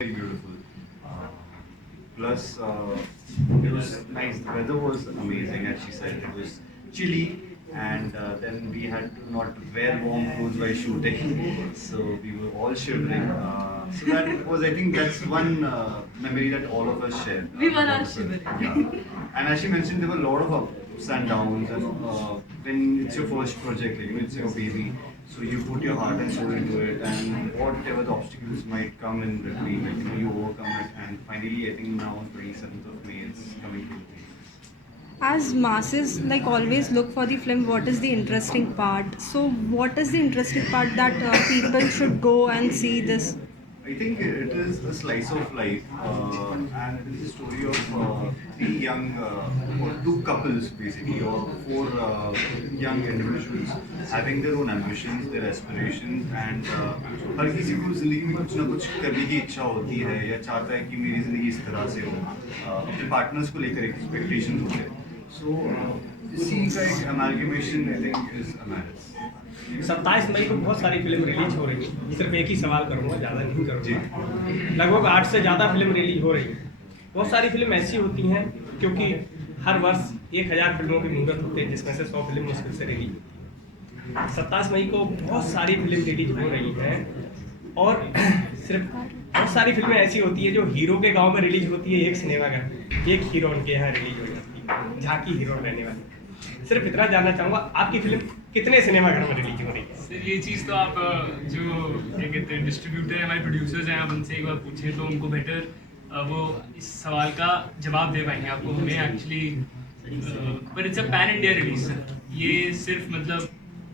Very beautiful. Uh, Plus, it was nice. The weather was amazing, as she said. It was chilly, and then we had to not wear warm clothes while shooting, so we were all shivering. So that was, I think, that's one memory that all of us share. We were all about the film. shivering. Yeah. And as she mentioned, there were a lot of ups and downs, and when it's your first project, like, it's your baby, so you put your heart and soul into it, and whatever the obstacles might come in between, like, you overcome it, and finally, I think now on 27th of May, it's coming to. As masses like always look for the film, what is the interesting part? So what is the interesting part that people should go and see this? I think it is a slice of life, and it is a story of three young, or two couples basically, or four young individuals having their own ambitions, their aspirations, and हर किसी को जिंदगी में कुछ ना कुछ करने की इच्छा होती है या चाहता है कि मेरी जिंदगी इस तरह से हो, अपने पार्टनर्स को लेकर एक्सपेक्टेशंस होते हैं, so इसी का एक amalgamation I think is a marriage. 27 मई को बहुत सारी फिल्म रिलीज हो रही है। सिर्फ एक ही सवाल करूँगा, ज़्यादा नहीं करूँगा। लगभग 8 से ज़्यादा फिल्म रिलीज हो रही है। बहुत सारी फिल्म ऐसी होती हैं क्योंकि हर वर्ष 1000 फिल्मों की मुहूर्त होते हैं, जिसमें से 100 फिल्म मुश्किल से रिलीज होती है। 27 मई को बहुत सारी फिल्म रिलीज हो रही हैं और सिर्फ बहुत सारी फिल्में ऐसी होती है जो हीरो के गाँव में रिलीज होती है, एक सिनेमाघर, एक हीरो उनके यहाँ रिलीज हो जाती है, झांकी हीरो रहने वाली। सिर्फ इतना जानना चाहूँगा, आपकी फिल्म कितने सिनेमाघर में रिलीज हो रही है? सर ये चीज़ तो आप जो क्या कहते हैं डिस्ट्रीब्यूटर हैं, हमारे प्रोड्यूसर्स हैं, आप उनसे एक बार पूछें तो उनको बेटर वो इस सवाल का जवाब दे पाएंगे आपको। हमें एक्चुअली पर it's a pan India release sir, ये सिर्फ मतलब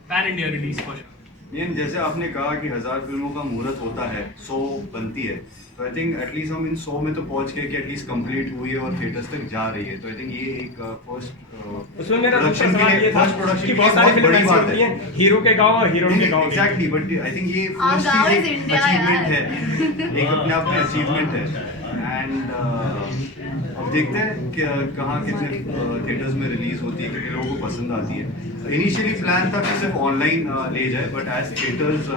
pan India release for sure. जैसे आपने कहा कि 1000 फिल्मों का मुहूर्त होता है, 100 बनती है, तो आई थिंक एटलीस्ट हम इन 100 में तो पहुंच गए कि एटलीस्ट कंप्लीट हुई है और थिएटर्स तक जा रही है, तो आई थिंक ये एक फर्स्ट उसमें मेरा प्रोडक्शन के लिए, फर्स्ट प्रोडक्शन की की बहुत सारी बहुत फिल्में बड़ी ऐसी बात होती है। हैं हीरो के गांव और हीरोइन के गांव। एग्जैक्टली, बट आई थिंक ये Our फर्स्ट गाँव is एक India, अचीवमेंट यार। है, एक अपने आप में अचीवमेंट है, एंड अब देखते हैं कि कहाँ कितने थिएटर्स में रिलीज होती है, कितने लोगों को पसंद आती है। इनिशियली प्लान था कि सिर्फ ऑनलाइन ले जाए, बट एज थिएटर्स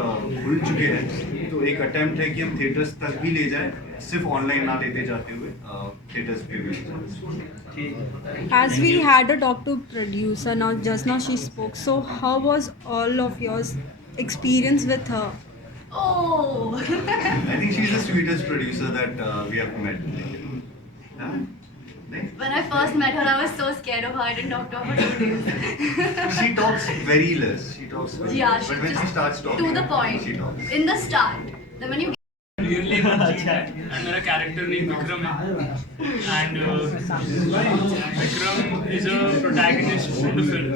खुल चुके हैं तो एक अटेम्प्ट है कि हम थिएटर्स तक भी ले जाए, सिर्फ ऑनलाइन ना लेते जाते हुए थिएटर्स पे भी। As we had a talk to producer now, just now she spoke. So how was all of yours experience with her? Oh! I think she's the sweetest producer that we have met. Huh? When I first met her, I was so scared of her. I didn't talk to her for 2 days. She talks very less. She talks very Yeah, less. she But when just she starts talking, to the point. she talks. In the start, then when you really and मेरा character name Vikram है एंड Vikram is a protagonist in the film.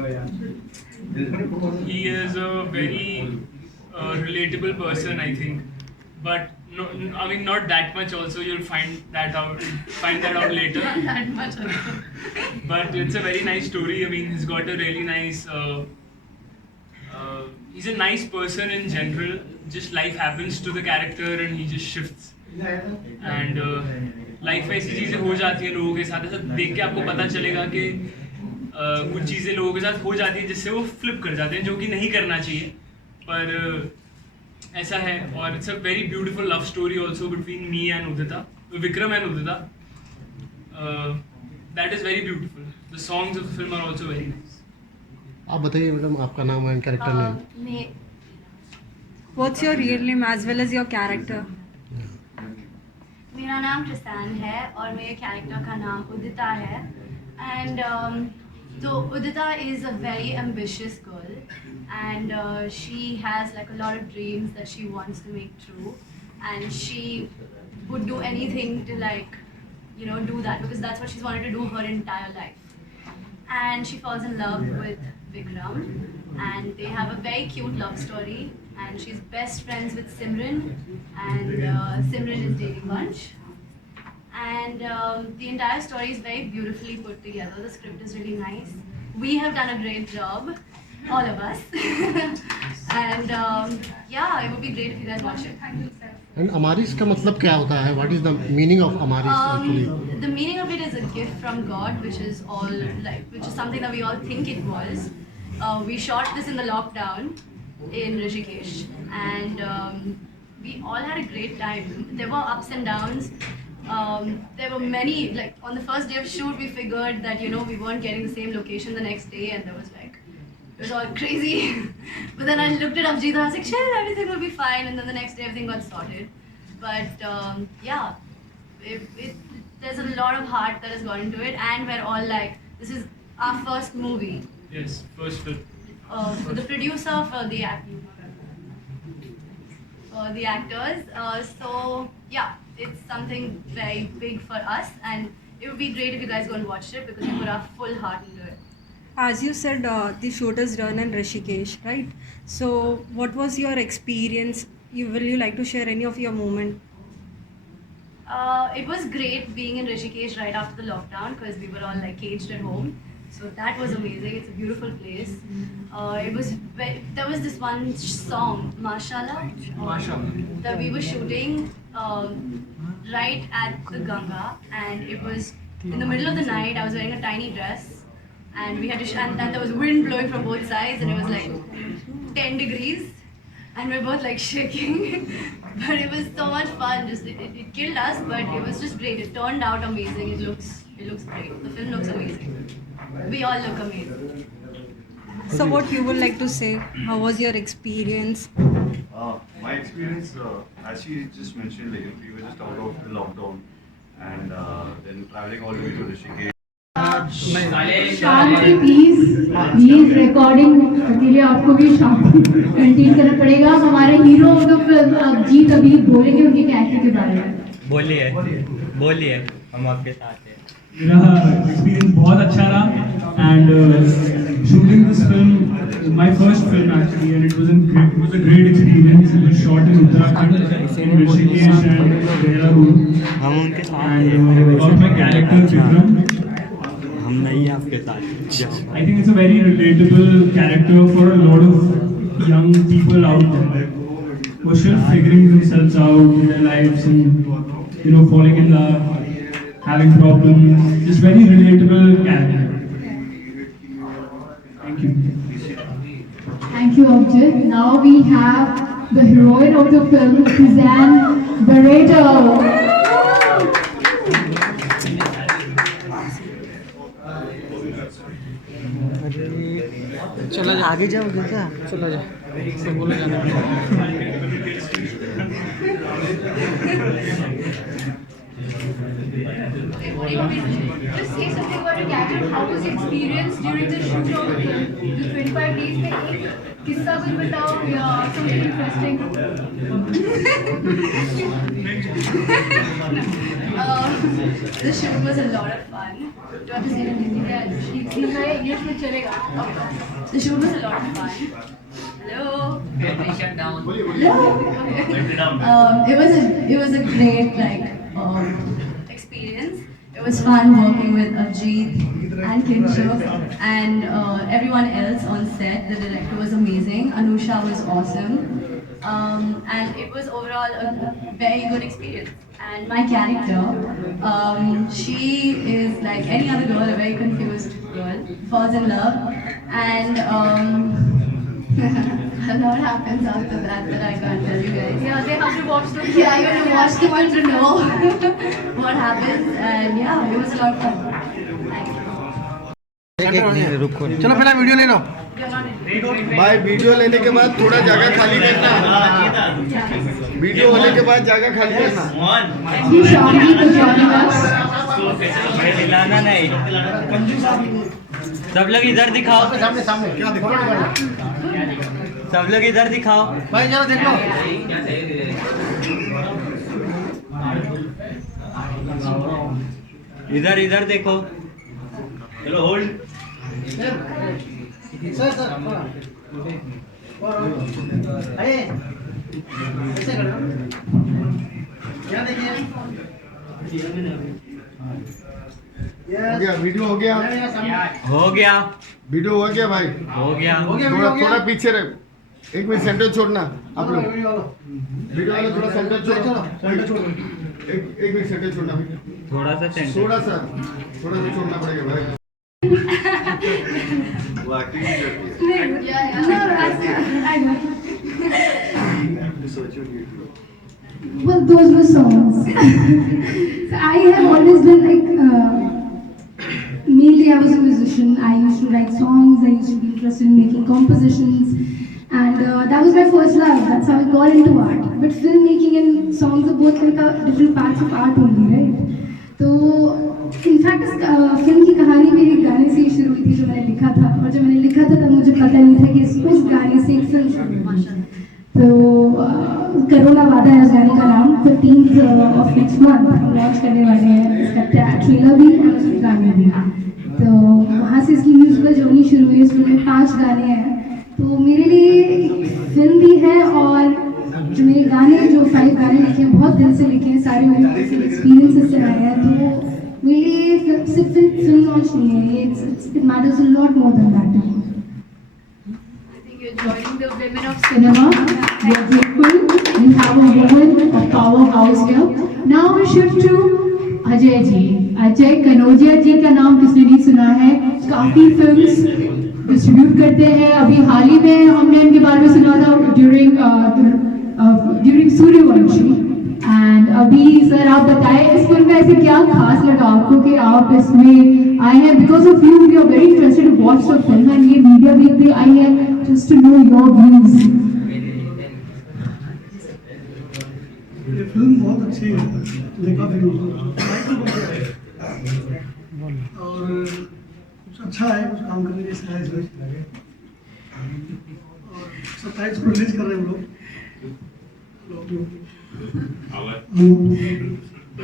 He is a very relatable person I think, but no, I mean not that much also, you'll find that out later. that much. But it's a very nice story. I mean, he's got a really nice he's a nice person in general, just life happens to the character and he just shifts, and life में ऐसी चीज़ें हो जाती हैं लोगों के साथ, ऐसा देख के आपको पता चलेगा कि कुछ चीज़ें लोगों के साथ हो जाती हैं जिससे वो फ्लिप कर जाते हैं, जो कि नहीं करना चाहिए, पर ऐसा है। और it's a very beautiful love story also between me and Udita, Vikram and Udita, that is very beautiful. The songs of the film are also very nice. आप बताइए मैडम, आपका नाम and character name. What's your real name as well as your character? मेरा नाम ट्रिस्तान है और मेरे कैरेक्टर का नाम उदिता है। एंड तो Udita is a very ambitious girl and she has like a lot of dreams that she wants to make true, and she would do anything to like do that because that's what she's wanted to do her entire life. And she falls in love with Vikram and they have a very cute love story, and she's best friends with Simran, and Simran is dating Vansh, and the entire story is very beautifully put together. The script is really nice. We have done a great job, all of us. And yeah, it would be great if you guys watch it. And Amaris का मतलब क्या होता है? What is the meaning of Amaris actually? The meaning of it is a gift from God, which is something that we all think it was. We shot this in the lockdown in Rishikesh, and we all had a great time. There were ups and downs. There were many, like on the first day of shoot, we figured that we weren't getting the same location the next day, and there was like it was all crazy. But then I looked at Abjeet and I was like, chill, everything will be fine. And then the next day, everything got sorted. But yeah, there's a lot of heart that has gone into it, and we're all like, this is our first movie. Yes, first film. For the producer, for the actors. So yeah, it's something very big for us, and it would be great if you guys go and watch it because we put our full heart into it. As you said, the shoot is done in Rishikesh, right? So, what was your experience? Will you like to share any of your moment? It was great being in Rishikesh right after the lockdown because we were all like caged at home. So that was amazing. It's a beautiful place. There was this one song, Mashallah, that we were shooting right at the Ganga, and it was in the middle of the night. I was wearing a tiny dress, and we had to and there was wind blowing from both sides, and it was like 10 degrees, and we were both like shaking. But it was so much fun. Just it killed us, but it was just great. It turned out amazing. It looks great. The film looks amazing. We all look amazing. So, what you would like to say? How was your experience? My experience, as she just mentioned, like, we were just out of the lockdown and then traveling all the way to Rishikesh. शांति please recording के लिए आपको भी शांति maintain करना पड़ेगा. हमारे hero of the film Abhijeet अभी बोलेंगे उनके कैरेक्टर के बारे में. बोलिए हम आपके साथ हैं. मेरा एक्सपीरियंस बहुत अच्छा रहा and shooting this film my first film actually and it was a great experience. It was shot in Uttarakhand इन ऋषिकेश एंड देहरादून. हम उनके साथ and got my character Vikram. हम नहीं आपके साथ. I think it's a very relatable character for a lot of young people out there who are still figuring themselves out in their lives and falling in love, having problems. Just very relatable character. Thank you. Thank you, Abjit. Now we have the heroine of the film, Suzanne Barreto. चला जा आगे जाओ क्या. चला जा सब बोलो जाने. Just say something about your character. How was your experience during the shoot of the 25 days में एक किस्सा कुछ बताओ या something interesting. The shoot was a lot of fun. Do you want to say anything? English में चलेगा. The shoot was a lot of fun. Hello. Shut down. It was a great experience. It was fun working with Abjeet and Kinshuk and everyone else on set. The director was amazing. Anusha was awesome. And it was overall a very good experience. And my character, she is like any other girl, a very confused girl, falls in love, and a lot happens after that I can't tell you guys. Yeah, they have to watch the film. Yeah, you have to watch the one to know what happens, and yeah, it was a lot of fun. रुको. चलो पहले वीडियो ले लो You're not in. भाई. वीडियो लेने के बाद थोड़ा जगह खाली करना. वीडियो होने के बाद जगह खाली करना. Thank you, Shami, for joining us. दिलाना नहीं. सब लोग इधर दिखाओ. सामने सामने क्या दिखा. सब लोग इधर दिखाओ. भाई जरा देख लो. इधर इधर देखो. चलो होल्ड. सर अरे ऐसे करो. क्या देखिए. हो गया. वीडियो हो गया. हो गया. वीडियो हो गया भाई. हो गया. थोड़ा पीछे रहे. एक मिनट सेंटर छोड़ना आप लोग. वीडियो वाला थोड़ा सेंटर छोड़ो. एक मिनट सेंटर छोड़ना. थोड़ा सा सेंटर. थोड़ा सा छोड़ना पड़ेगा भाई. वो एक्टिंग नहीं करती है. Yeah, yeah. No, I know. You have to search your YouTube. Well, those were songs. So I have always been mainly I was a musician. I used to write songs. I used to be interested in making compositions, and that was my first love. That's how I got into art. But filmmaking and songs are both like different parts of art only, right? तो इनफैक्ट इस फिल्म की कहानी मेरे एक गाने से ही शुरू हुई थी जो मैंने लिखा था, और जब मैंने लिखा था तब मुझे पता नहीं था कि उस गाने से एक फिल्म शुरू होगी। तो करोना वादा है उस गाने का नाम। 15th of next month हम लॉन्च करने वाले हैं इसका ट्रेलर भी और उसके गाने भी। तो वहाँ से इसकी म्यूजिकल जर्नी शुरू हुई। इस फिल्म में 5 गाने हैं, तो मेरे लिए एक फिल्म भी है, और जो मेरे गाने जो 5 गाने लिखे हैं बहुत दिल से लिखे हैं, सारे मेरे एक्सपीरियंसेस से आए हैं। तो मेरे लिए सिर्फ फिल्म लॉन्च नहीं है, it matters a lot more than that. You're joining the women of Cinema. We are grateful. We have a woman of powerhouse here. Now we shift to Ajay ji. Ajay Kanaujia ji का नाम किसने नहीं सुना है? काफी फिल्म्स डिस्ट्रीब्यूट करते हैं। अभी हाल ही में हमने इनके बारे में सुना था ड्यूरिंग सूर्यवंशी। एंड अभी सर आप बताएं इस फिल्म में ऐसे क्या खास लगा आपको कि आप इसमें आए हैं? Because of you we are very interested to watch the film, and ये मीडिया वीक पे आई है just to know your views. ये फिल्म बहुत अच्छी है, देखा फिल्म और कुछ अच्छा है, कुछ काम करने जैसा है इसमें। और 27 को रिलीज कर रहे हैं हम लोग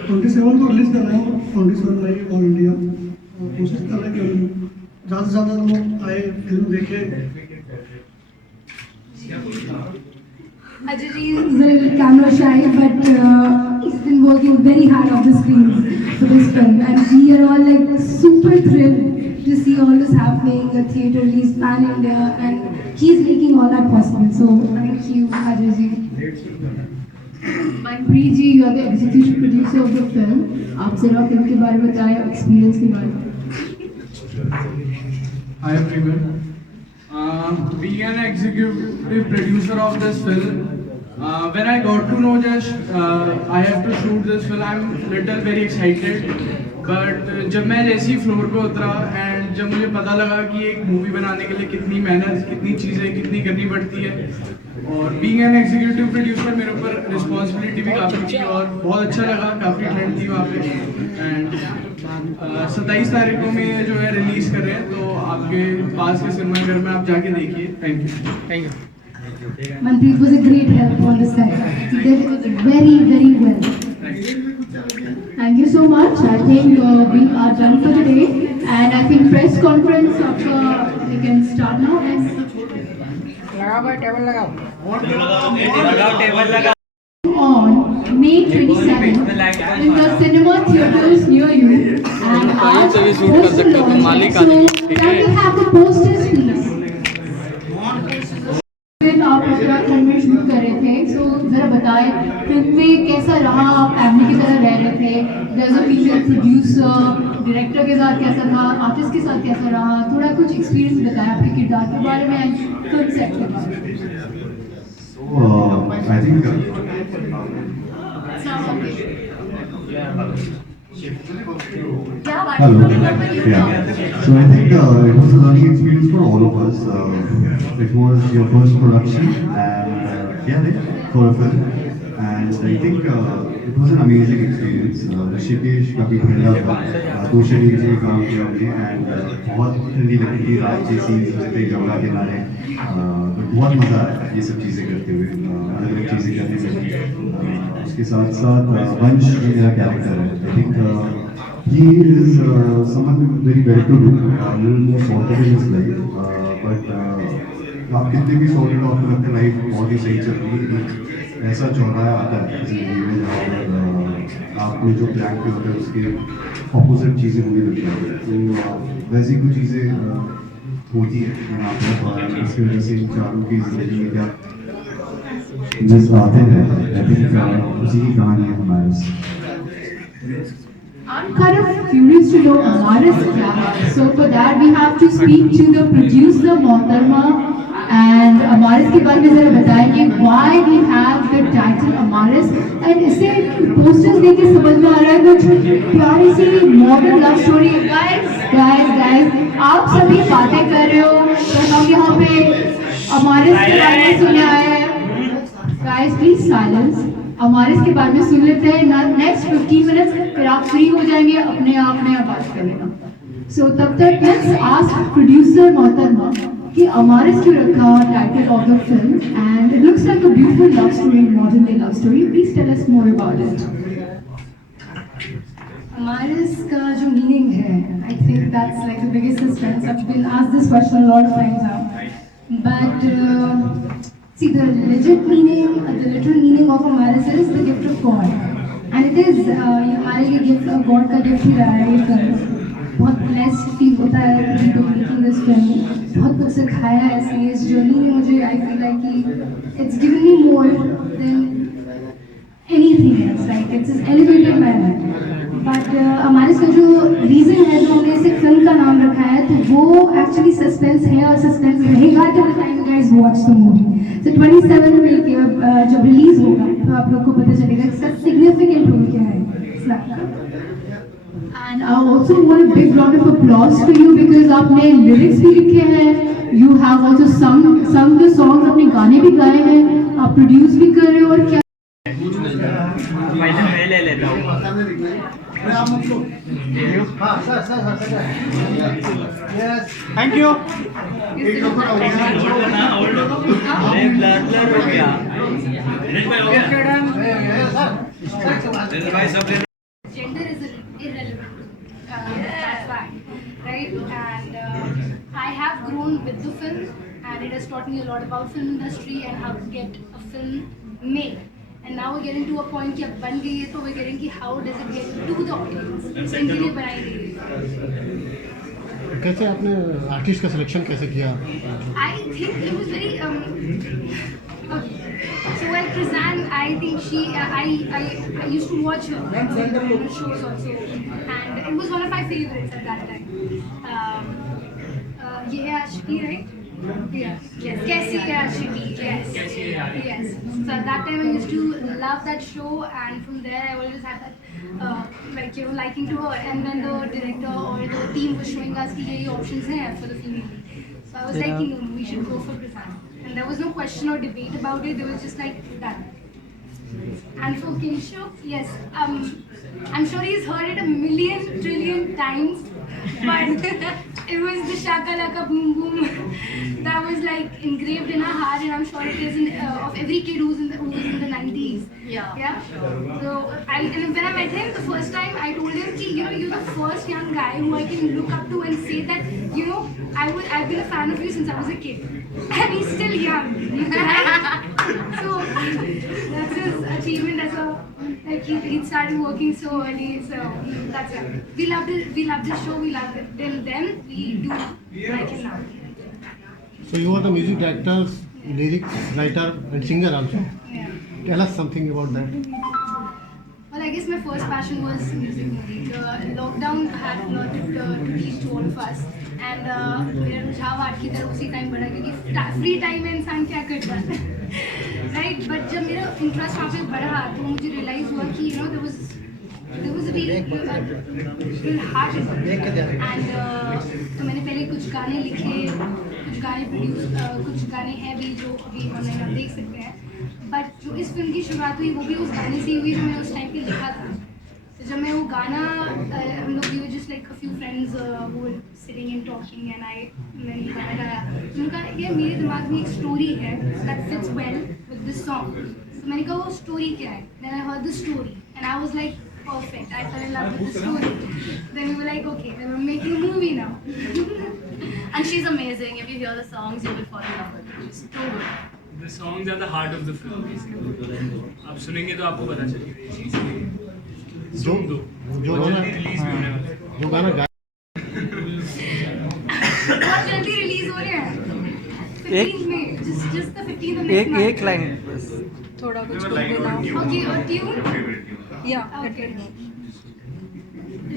27 को रिलीज कर रहे हैं। 27 मई ऑल इंडिया, और कोशिश कर रहे हैं कि ज़्यादा से ज़्यादा लोग आए, फिल्म देखें। Ajay ji is a little camera shy, but he's been working very hard on the screen for this film, and we are all like super thrilled to see all this happening. The theatre release pan India, and he's making all that possible. So thank you, Ajay ji. Manpreet ji, you are the executive producer of the film. आप जरा फिल्म के बारे में बताएं, एक्सपीरियंस के बारे में। Hi everyone. Being an executive producer of this film, when I got to know just I have to shoot this film, I'm little very excited. But जब मैं जैसे ही फ्लोर पे उतरा एंड जब मुझे पता लगा कि एक मूवी बनाने के लिए कितनी मेहनत, कितनी चीज़ें कितनी करनी पड़ती है, और बीइंग एन एग्जीक्यूटिव प्रोड्यूसर मेरे ऊपर रिस्पॉन्सिबिलिटी भी काफ़ी थी और बहुत अच्छा लगा। काफ़ी ठंड थी वहाँ पे। एंड 27 तारीख को में जो है रिलीज़ कर रहे हैं, तो आपके पास के सिनेमाघर में आप जाके देखिए। Thank you. Manpreet was a great help on the set. He did very, very well. Thank you so much. I think we are done for today, and I think press conference we can start now. On May 27th in the cinema theaters near you, and our poster launch. So can we have the posters, please? आप अपना फिल्म में शूट कर रहे थे, सो जरा बताएं फिल्म में कैसा रहा? आप फैमिली की तरह रह रहे थे, there is a female producer, director के साथ कैसा था, आर्टिस्ट के साथ कैसा रहा? थोड़ा कुछ एक्सपीरियंस बताएं आपके किरदार के बारे में, फिल्म सेट के बारे में। I think Hello. Yeah. So I think it was a learning experience for all of us. It was your first production, and for a film, and I think it was an amazing experience. Rishikesh का भी ठंडा था, 2 शेड्यूल से काम किया हमने, एंड बहुत ठंडी लगती थी, रात के सीन्स होते थे गंगा किनारे, तो बहुत मज़ा आया ये सब चीज़ें करते हुए, अलग अलग चीज़ें करने में। उसके साथ साथ वंश मेरा कैरेक्टर है। I think he is someone very well-to-do, a little more sorted in his life, but आप कितने भी sorted हो, आपको लगता है लाइफ बहुत ही सही चल रही है। एक ऐसा चौराहा आता है जिंदगी में जहाँ पर आपने जो प्लान किया होता है उसके ऑपोजिट चीज़ें होने लगती हैं, तो वैसी कुछ चीज़ें होती है यहाँ पर, और इसकी वजह से चारों की जिंदगी में क्या जिस आते हैं, आई थिंक उसी की कहानी है हमारे। I'm kind of curious to know Amaris kya hai. So for that we have to speak to the producer Mohtarma, and Amaris के बारे में जरा बताएंगे why we have the title Amaris, and इसे posters देख के समझ में आ रहा है कुछ प्यारी सी modern love story. Guys, आप सभी बातें कर रहे हो तो हम यहाँ पे Amaris के बारे में सुनने आए हैं. Guys, please silence. Amaris के बारे में सुन लेते हैं. Next 15 minutes फिर आप फ्री हो जाएंगे, अपने आप में आप बात कर लेना. So तब तक let's ask producer Mohtarma कि Amaris क्यों रखा title of the film, and it looks like a beautiful love story, modern day love story. Please tell us more about it. Amaris का जो meaning है, I think that's like the biggest suspense. I've been asked this question a lot of times now, but see, the legit meaning, the literal meaning of Amaris is the gift of God, and it is हमारे लिए gift of God का gift ही रहा है ये film. बहुत blessed feel होता है to be making this film. बहुत कुछ सिखाया है ऐसे इस journey में मुझे. I feel like कि it's given me more than anything else. Like it's just elevated my life. But Amaris का जो reason है जो हमने इसे film का नाम रखा है, तो वो actually suspense है और suspense रहेगा till the time you guys watch the movie. So 27 में जब release होगा तो आप लोग को पता चलेगा इसका significant role क्या है. And I also want a big round of applause for you because आपने lyrics भी लिखे हैं, you have also sung the songs, अपने गाने भी गाए हैं, आप produce भी कर रहे हो. और क्या मैं ले लेता हूँ. Thank you. Gender is irrelevant. That's fact, right? And I have grown with the film, and it has taught me a lot about film industry and how to get a film made. And now we're getting to a point कि अब बन गई है तो we're getting कि how does it get to the audience? इनके लिए बनाई गई है. कैसे आपने आर्टिस्ट का सिलेक्शन कैसे किया? I think it was very okay. So well, Krizan, I think I used to watch her shows also, and it was one of my favorites at that time. ये है आशिकी, right? Yes. Kaisi hai Aashiki? Yes. Yes. So at that time I used to love that show, and from there I always had that liking to her. And when the director or the team was showing us कि ये options हैं for the female lead, so I was like, no, we should go for Krizan. And there was no question or debate about it. There was just like that. And for Kinshuk, yes, I'm sure he's heard it a million trillion times, but it was the shakalaka boom boom that was like engraved in our heart, and I'm sure it is of every kid who's in the 90s. Yeah. So and when I met him the first time, I told him कि you're the first young guy who I can look up to and say that I've been a fan of you since I was a kid, and he's still young. So that's his achievement as a he started working so early. So that's it. We loved the show. We loved it till then. We do like it now. So you are the music director, lyrics writer and singer also. Yeah. Tell us something about that. Well, I guess my first passion was music movie. The lockdown had a lot to teach to all of us. And मेरा रुझाव आर्ट की तरफ उसी टाइम बढ़ा क्योंकि free time में इंसान क्या करता है, राइट. बट जब मेरा इंटरेस्ट वहाँ पे बढ़ा तो मुझे रियलाइज हुआ कि there was a real heart in it. And तो मैंने पहले कुछ गाने लिखे, कुछ गाने प्रोड्यूस, कुछ गाने हैं भी जो अभी ऑनलाइन आप देख सकते हैं. बट जो इस फिल्म की शुरुआत हुई वो भी उस गाने से हुई जो मैंने उस टाइम पे लिखा था. तो जब मैं वो गाना हम लोग we were just like a few friends who were sitting and talking and मैंने गाना गाया. तो उनका ये मेरे दिमाग में एक स्टोरी है that fits well with this song. तो मैंने कहा वो स्टोरी क्या है. Then I heard the story and I was like perfect. I fell in love with the story. Then we were like, okay, then we're making a movie now. And she's amazing. If you hear the songs, you will fall in love with her. She's so good. The songs are the heart of the film, basically. आप सुनेंगे तो आपको पता चलेगा ये चीज़. जो जल्दी रिलीज भी होने वाला है. जो गाना गाया बहुत जल्दी रिलीज हो रहे हैं 15 मई. Just the 15th of next month. एक लाइन बस. थोड़ा कुछ बोल देना. Okay, और tune? Yeah. Okay. Do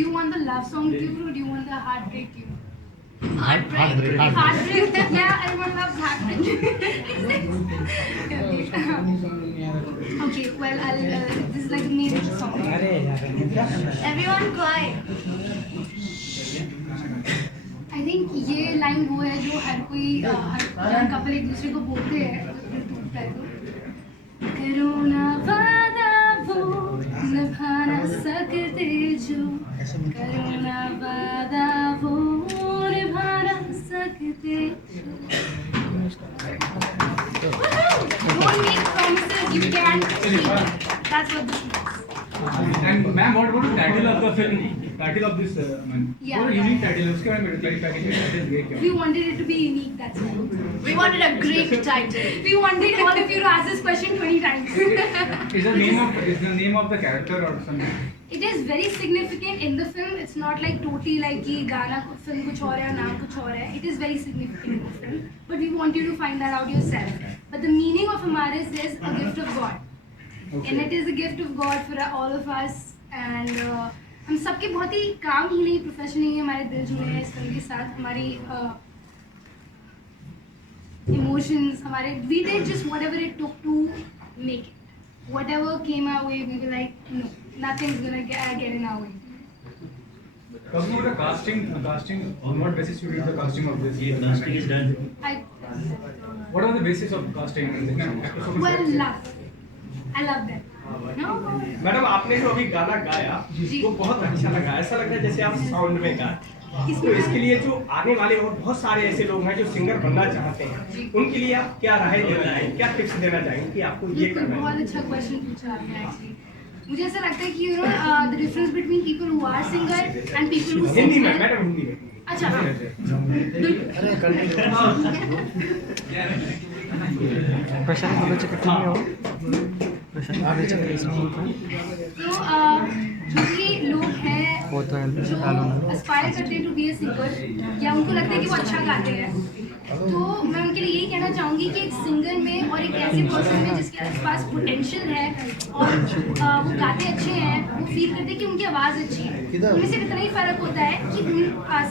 you want the love song tune or do you want the heartbreak tune? Heartbreak. Heartbreak. Yeah, everyone loves heartbreak. Okay, well, this is like the main song. Everyone cry. I think ये लाइन वो है जो हर कोई हर कपल एक दूसरे को बोलते हैं दिल टूटता है तो करो ना वादा वो निभा ना सकते जो करो ना वादा वो निभा ना सकते don't make promises you can't keep. That's what this means. And ma'am, what about the title of the film? Title of this, Yeah. what a unique title. उसके बारे में clarify कीजिए. That is great. We wanted it to be unique, that's why. We wanted a great title. We wanted all of you to ask this question 20 times. Is the name of the character or something? It is very significant in the film. It's not like totally like कि गाना film कुछ और है नाम कुछ और है. It is very significant in the film, but we want you to find that out yourself. But the meaning of Amaris is a gift of God, and it is a gift of God for all of us. And हम सबके बहुत ही काम ही नहीं प्रोफेशन ही हमारे दिल जुड़े हैं इस फिल्म के साथ हमारी emotions हमारे we did just whatever it took to make it. Whatever came our way, we were like, no, nothing's gonna get in our way. Talking about the casting, on what basis you did the casting of this? Casting is done. What are the basis of casting? Well, love. I love that. No? Madam आपने जो अभी गाना गाया वो बहुत अच्छा लगा, ऐसा लग रहा है जैसे आप साउंड में गाए। तो इसके लिए जो आने वाले और बहुत सारे ऐसे लोग हैं जो सिंगर बनना चाहते हैं, उनके लिए आप क्या राय देना चाहेंगे, क्या टिप्स देना चाहेंगे कि आपको ये करना है? बहुत अच्छा क्वेश्चन पूछा आपने एक्चुअली। मुझे ऐसा लगता है कि you know the difference between people who are singer and people who Hindi में मैडम हिंदी में। अच्छा प्रशांत बच्चे कितने में हो? प्रशांत बच्चे कितने में हो? तो क्योंकि लोग हैं जो एस्पायर करते हैं टू बी अ सिंगर या उनको लगता है कि वो अच्छा गाते हैं, तो मैं उनके लिए यही कहना चाहूँगी कि एक सिंगर में और एक ऐसे पर्सन में जिसके पास पोटेंशियल है और वो गाते अच्छे हैं, वो फील करते हैं कि उनकी आवाज़ अच्छी है, उनमें सिर्फ इतना ही फ़र्क होता है कि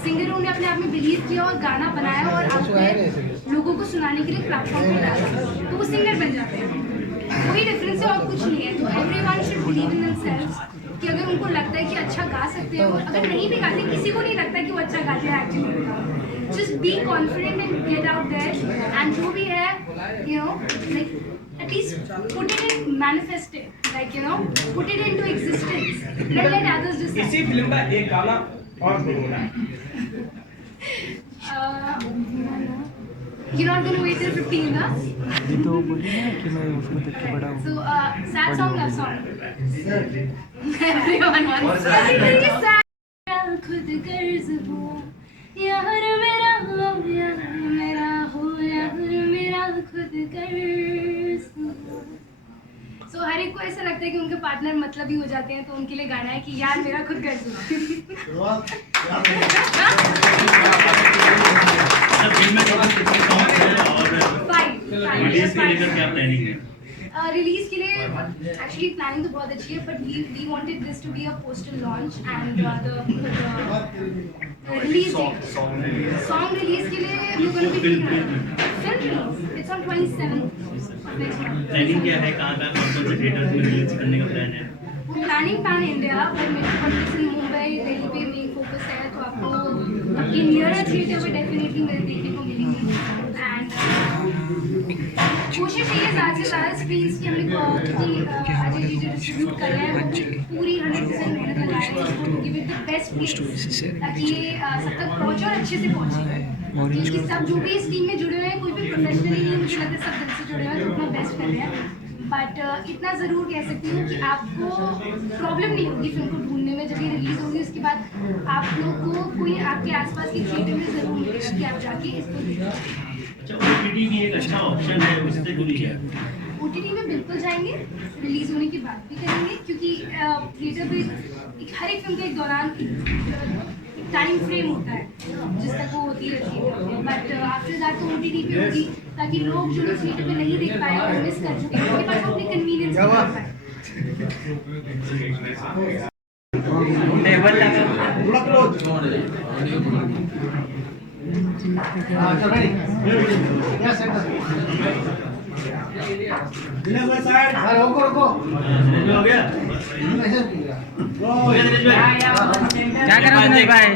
सिंगरों ने अपने आप में बिलीव किया और गाना बनाया और अपने लोगों को सुनाने के लिए प्लेटफॉर्म पर डाला, तो वो सिंगर बन जाते हैं। कोई डिफरेंस है और कुछ नहीं है। तो everyone should believe in themselves कि अगर उनको लगता है कि अच्छा गा सकते हैं, और अगर नहीं भी गाते, किसी को नहीं लगता कि वो अच्छा गाते हैं actually, just be confident and get out there and जो भी है you know like at least put it in, manifest it, like you know put it into existence, let others decide. इसी फिल्म का एक गाना और बोलना है। You're not gonna wait till 15, ना? ये तो बोलिए ना कि मैं उसको देख के बड़ा हूँ। So sad song, love song. Everyone wants sad. खुद गर्ज हो यार मेरा हो यार मेरा हो यार मेरा खुद गर्ज हो। So हर एक को ऐसा लगता है कि उनके पार्टनर मतलब ही हो जाते हैं, तो उनके लिए गाना है कि यार मेरा खुद गर्ज हो। रिलीज के लेकर क्या प्लानिंग है? रिलीज के लिए एक्चुअली प्लानिंग तो बहुत अच्छी है, but we wanted this to be a poster launch and the release song release के लिए film release it's on 27th next month. Planning क्या है, कहाँ कौन कौन से थिएटर्स में रिलीज करने का प्लान है? Planning pan India, but metropolitan in Mumbai Delhi पे मेन फोकस है, तो आपको आपके नियर थिएटर में डेफिनेटली मेरे देखने को मिलेंगी। एंड कोशिश ये है ज़्यादा से ज़्यादा स्क्रीन्स की हमने अजय जी डिस्ट्रीब्यूट कर रहे हैं, पूरी 100% मेहनत लगा रहे हैं to give it the best place, ताकि ये सब तक पहुँचे और अच्छे से पहुँचे। क्योंकि सब जो भी इस टीम में जुड़े हुए हैं, कोई भी प्रोफेशनली नहीं, मुझे लगता है सब दिल से जुड़े हुए हैं, तो अपना बेस्ट कर रहे हैं। बट इतना ज़रूर कह सकती हूँ कि आपको प्रॉब्लम नहीं होगी फिल्म को ढूंढने में। जब ये रिलीज़ होगी उसके बाद आप लोग को कोई आपके आसपास के थिएटर में ज़रूर मिलेगा कि आप जाके इसको देखिए। अच्छा, ओटीटी भी एक अच्छा ऑप्शन है, उससे जुड़ी है। ओटीटी में बिल्कुल जाएंगे, रिलीज़ होने की बात भी करेंगे, क्योंकि थिएटर पे हर एक फिल्म के एक दौरान टाइम फ्रेम होता है जिस तक वो होती है थिएटर में, बट आफ्टर दैट तो ओटीटी पे होगी, ताकि लोग जो लोग थिएटर पे नहीं देख पाए और मिस कर चुके हैं, उनके पास अपने कन्वीनियंस पे देख पाए। टेबल लगा थोड़ा क्लोज चल रेडी या सेंटर दिनेश भाई साइड अरे रुको रुको हो गया क्या कर रहे हो दिनेश भाई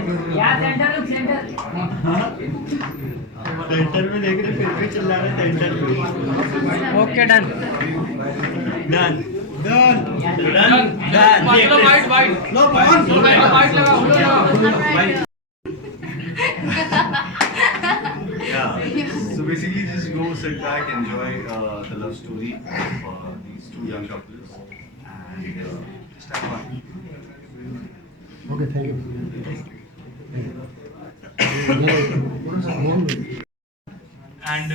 सेंटर में देख रहे फिर भी चिल्ला रहे सेंटर में okay done done done white white no Pawan white लगा Yeah. So basically, just go sit back, enjoy the love story of these two young couples, and just have fun. Okay thank you And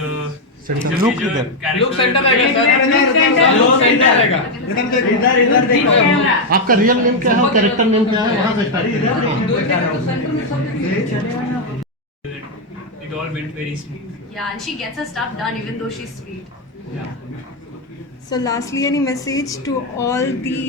look इधर look centre रहेगा sir look centre रहेगा इधर इधर देखो आपका real name क्या है और कैरेक्टर नेम क्या है वहां से start it all went very smooth. Yeah, and she gets her stuff done even though she's sweet. So lastly, any message to all the